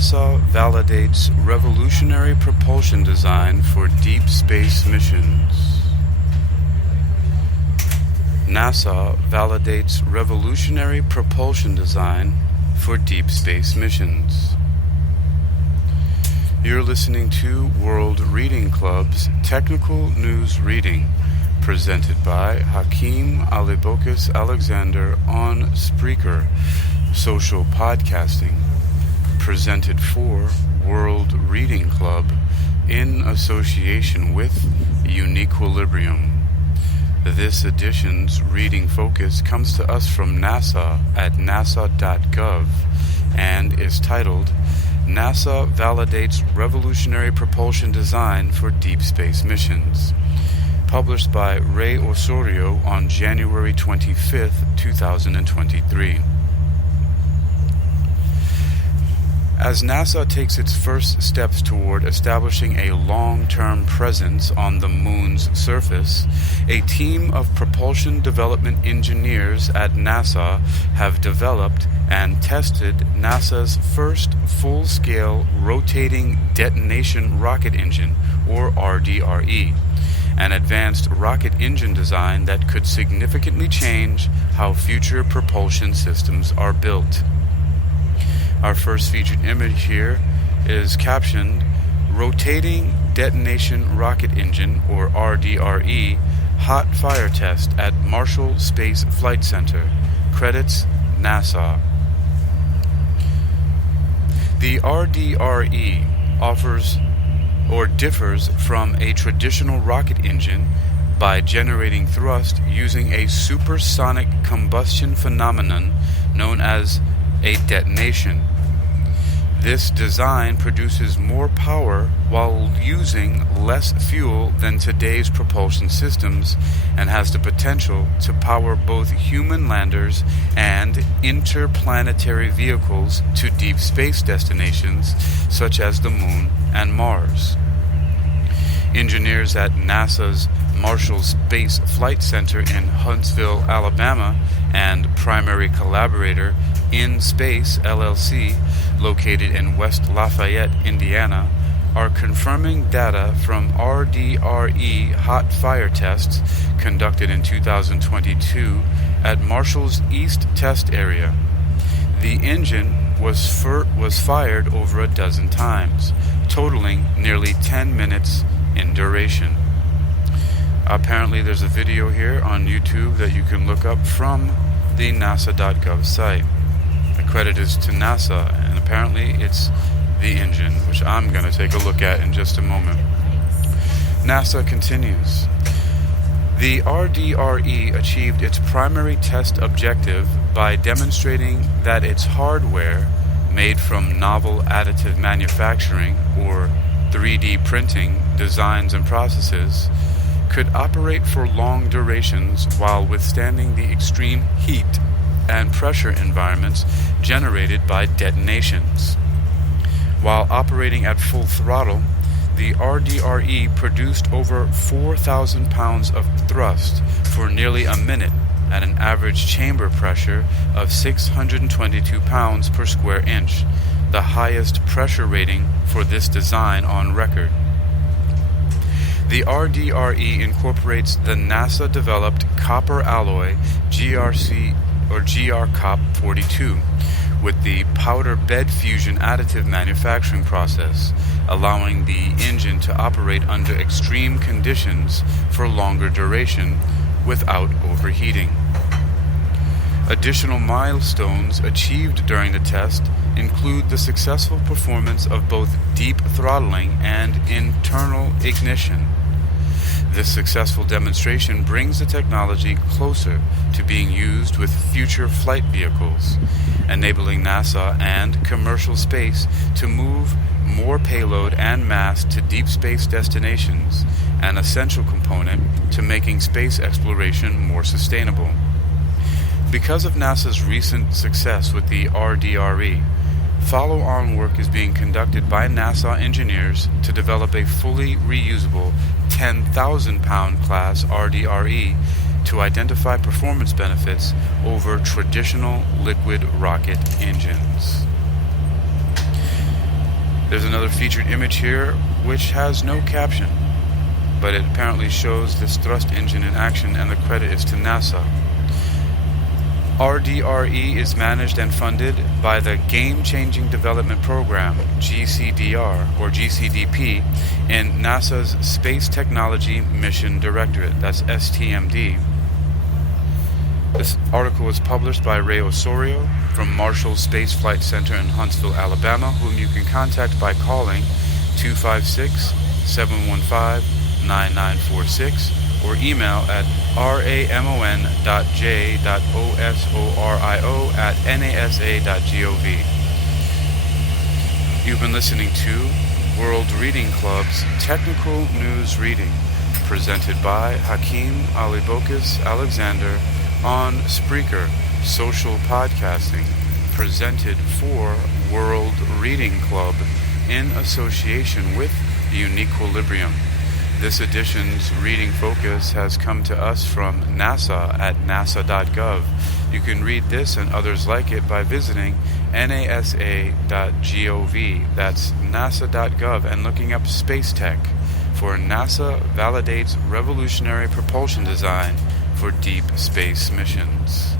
NASA validates revolutionary propulsion design for deep space missions. NASA validates revolutionary propulsion design for deep space missions. You're listening to World Reading Club's Technical News Reading, presented by Hakeem Alibokis Alexander on Spreaker, social podcasting, presented for World Reading Club in association with Uniquilibrium. This edition's reading focus comes to us from NASA at nasa.gov and is titled NASA Validates Revolutionary Propulsion Design for Deep Space Missions, published by Ray Osorio on January 25, 2023. As NASA takes its first steps toward establishing a long-term presence on the Moon's surface, a team of propulsion development engineers at NASA have developed and tested NASA's first full-scale rotating detonation rocket engine, or RDRE, an advanced rocket engine design that could significantly change how future propulsion systems are built. Our first featured image here is captioned Rotating Detonation Rocket Engine, or RDRE, Hot Fire Test at Marshall Space Flight Center. Credits NASA. The RDRE offers or differs from a traditional rocket engine by generating thrust using a supersonic combustion phenomenon known as a detonation. This design produces more power while using less fuel than today's propulsion systems and has the potential to power both human landers and interplanetary vehicles to deep space destinations such as the Moon and Mars. Engineers at NASA's Marshall Space Flight Center in Huntsville, Alabama, and primary collaborator InSpace LLC, located in West Lafayette, Indiana, are confirming data from RDRE hot fire tests conducted in 2022 at Marshall's East Test Area. The engine was fired over a dozen times, totaling nearly 10 minutes in duration. Apparently there's a video here on YouTube that you can look up from the nasa.gov site. The credit is to NASA, and apparently it's the engine, which I'm going to take a look at in just a moment. NASA continues. The RDRE achieved its primary test objective by demonstrating that its hardware, made from novel additive manufacturing or 3D printing designs and processes, could operate for long durations while withstanding the extreme heat and pressure environments generated by detonations. While operating at full throttle, the RDRE produced over 4,000 pounds of thrust for nearly a minute at an average chamber pressure of 622 pounds per square inch, the highest pressure rating for this design on record. The RDRE incorporates the NASA-developed copper alloy GRC or GRCOP42 with the powder bed fusion additive manufacturing process, allowing the engine to operate under extreme conditions for longer duration without overheating. Additional milestones achieved during the test include the successful performance of both deep throttling and internal ignition. This successful demonstration brings the technology closer to being used with future flight vehicles, enabling NASA and commercial space to move more payload and mass to deep space destinations, an essential component to making space exploration more sustainable. Because of NASA's recent success with the RDRE, follow-on work is being conducted by NASA engineers to develop a fully reusable 10,000-pound class RDRE to identify performance benefits over traditional liquid rocket engines. There's another featured image here which has no caption, but it apparently shows this thrust engine in action, and the credit is to NASA. RDRE is managed and funded by the Game Changing Development Program, GCDR, or GCDP, in NASA's Space Technology Mission Directorate, that's STMD. This article was published by Ray Osorio from Marshall Space Flight Center in Huntsville, Alabama, whom you can contact by calling 256-715-9946 or email at ramon.j.osorio@nasa.gov. You've been listening to World Reading Club's Technical News Reading, presented by Hakeem Alibokas Alexander on Spreaker Social Podcasting, presented for World Reading Club in association with Uniquilibrium. This edition's reading focus has come to us from NASA at nasa.gov. You can read this and others like it by visiting nasa.gov, that's nasa.gov, and looking up Space Tech for NASA validates revolutionary propulsion design for deep space missions.